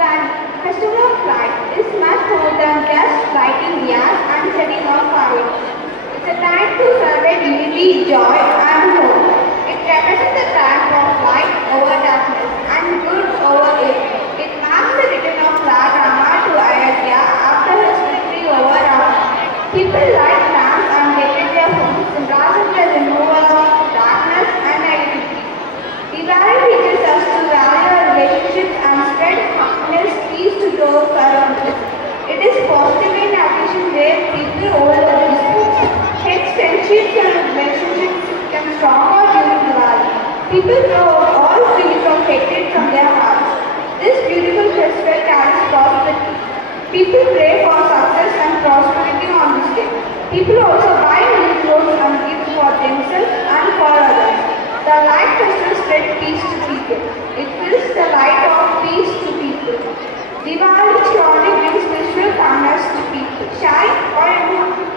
Diwali, festival of light, is much more than just lighting diyas and setting off fireworks. It's a time to celebrate unity, joy, and hope. It represents the triumph of light over darkness and good over evil. It marks the return of Lord Rama to Ayodhya after his victory over Ravana. People light lamps and decorate their homes, symbolizing the removal of darkness and negativity. Diwali teaches us to value our relationships and spread happiness, peace to those around us. It is positive in occasion where people hold a dispute. Hence, friendships and relationships become stronger during Diwali. People throw out all feelings of hatred from their hearts. This beautiful festival carries prosperity. People pray for success and prosperity on this day. People also buy new clothes and gifts for themselves and for others. The light festival spreads peace to people. It fills the light of peace to people. Diwali surely brings spiritual calmness to people. Shine or remove.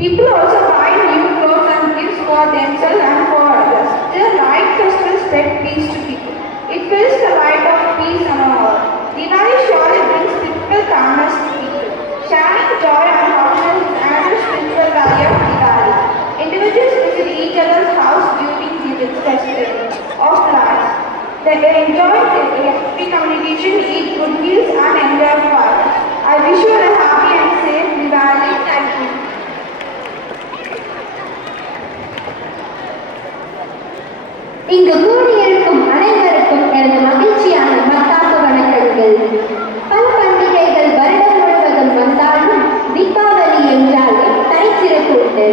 People also buy new clothes and gifts for themselves and for others. The light festival spreads peace to people. It fills the light of peace among all. Diwali surely brings spiritual calmness to people. Sharing joy and happiness is another spiritual value of Diwali. Individuals visit each other's house during this festival of lights. They enjoy free communication, eat good meals, and enjoy fire. I wish you a happy and safe Diwali. Thank you. இங்கு கூடியிருக்கும் அனைவருக்கும் எனது மகிழ்ச்சியான மத்தாப்பு வணக்கங்கள். பல பண்டிகைகள் வருடம் முழுவதும் வந்தாலும் தீபாவளி என்றாலே தனிச்சிறப்பு உண்டு.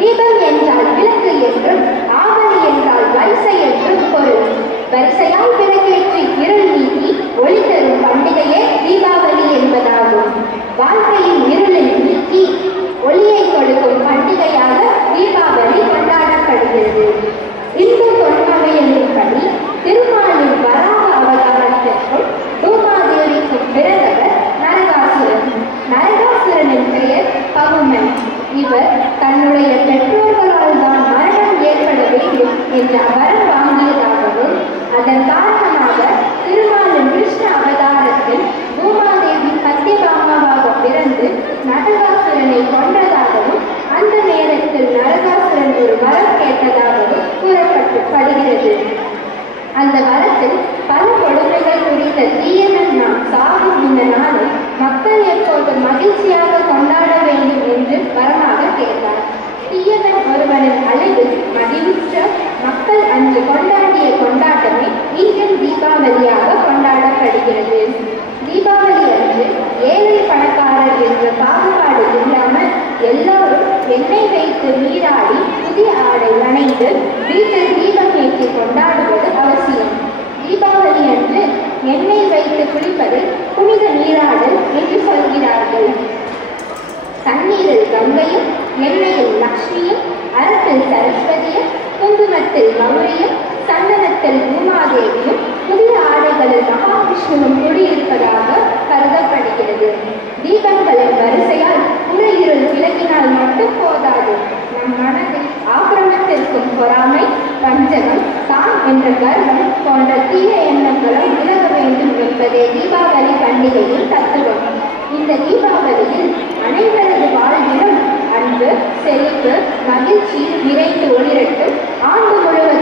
தீபம் என்றால் விளக்கு என்றும், ஆவணி என்றால் வரிசை என்றும் பொருள். வரிசையால் விளக்கேற்றி இருள் நீக்கி ஒளி தரும் பண்டிகையே தீபாவளி என்பதாகும். வாழ்க்கையின் இருளை நீக்கி ஒளியை கொடுக்கும் பண்டிகையாக தீபாவளி கொண்டாடப்படுகிறது. இந்து தொன்மவியலின்படி திருமாலின் வராக அவதாரத்திற்கும் பூமாதேவிக்கும் பிறந்தவர் நரகாசுரன். நரகாசுரனின் பெயர் பகுமன். இவர் தன்னுடைய பெற்றோர்களால் தான் மரணம் ஏற்பட வேண்டும் என்ற வரம் வாங்கியதாகவும், அதன் காரணமாக திருமாலின் கிருஷ்ண அவதாரத்தில் பூமாதேவி சத்யபாமாவாக பிறந்து நரகாசுரனை கொன்றதாகவும், அந்த நேரத்தில் நரகாசுரன் ஒரு வரம் கேட்டதாகவும் கூறப்படுகிறது. அந்த வரத்தில் பல கொடுமைகள் குறித்த தீயவன் நாம் சாகும் இந்த நாளை மக்கள் எப்போது மகிழ்ச்சியாக கொண்டாட வேண்டும் என்று வரமாக கேட்டார். தீயவன் ஒருவனின் அழிவில் மகிழ்ச்ச மக்கள் அன்று கொண்டாடிய கொண்டாட்டமே இன்றும் தீபாவளியாக கொண்டாடப்படுகிறது. தீபாவளி அன்று ஏழை பணக்காரர் என்ற பாகுபாடு இல்லாமல் எல்லோரும் எண்ணெய் வைத்து நீராடி புதிய ஆடை அணைந்து வீட்டில் தீபம் ஏற்றி கொண்டாடுவது அவசியம். தீபாவளி அன்று எண்ணெய் வைத்து குளிப்பதை புனித நீராடல் என்று சொல்கிறார்கள். தண்ணீரில் கங்கையும், எண்ணெயில் லக்ஷ்மியும், அரத்தில் சரஸ்வதியும், குங்குமத்தில் கௌரியும், சந்தனத்தில் பூமாதேவியும், புதிய ஆடைகளில் மகாவிஷ்ணுவும் குடியிருப்பதாக கருதப்படுகிறது. தீபங்களின் வரிசையால் புற இருள் விலகினால் மட்டும் போதாது. நம் மனதில் ஆக்கிரமத்திற்கும் பொறாமை, பஞ்சகம், தான் என்ற கர்வம் போன்ற தீய எண்ணங்களும் விலக வேண்டும் என்பதே தீபாவளி பண்டிகையின் தத்துவம். இந்த தீபாவளியில் அனைவரது வாழ்விலும் அன்பு, செழிப்பு, மகிழ்ச்சி நிறைந்து ஒளிரட்டும். ஆண்டு முழுவதும்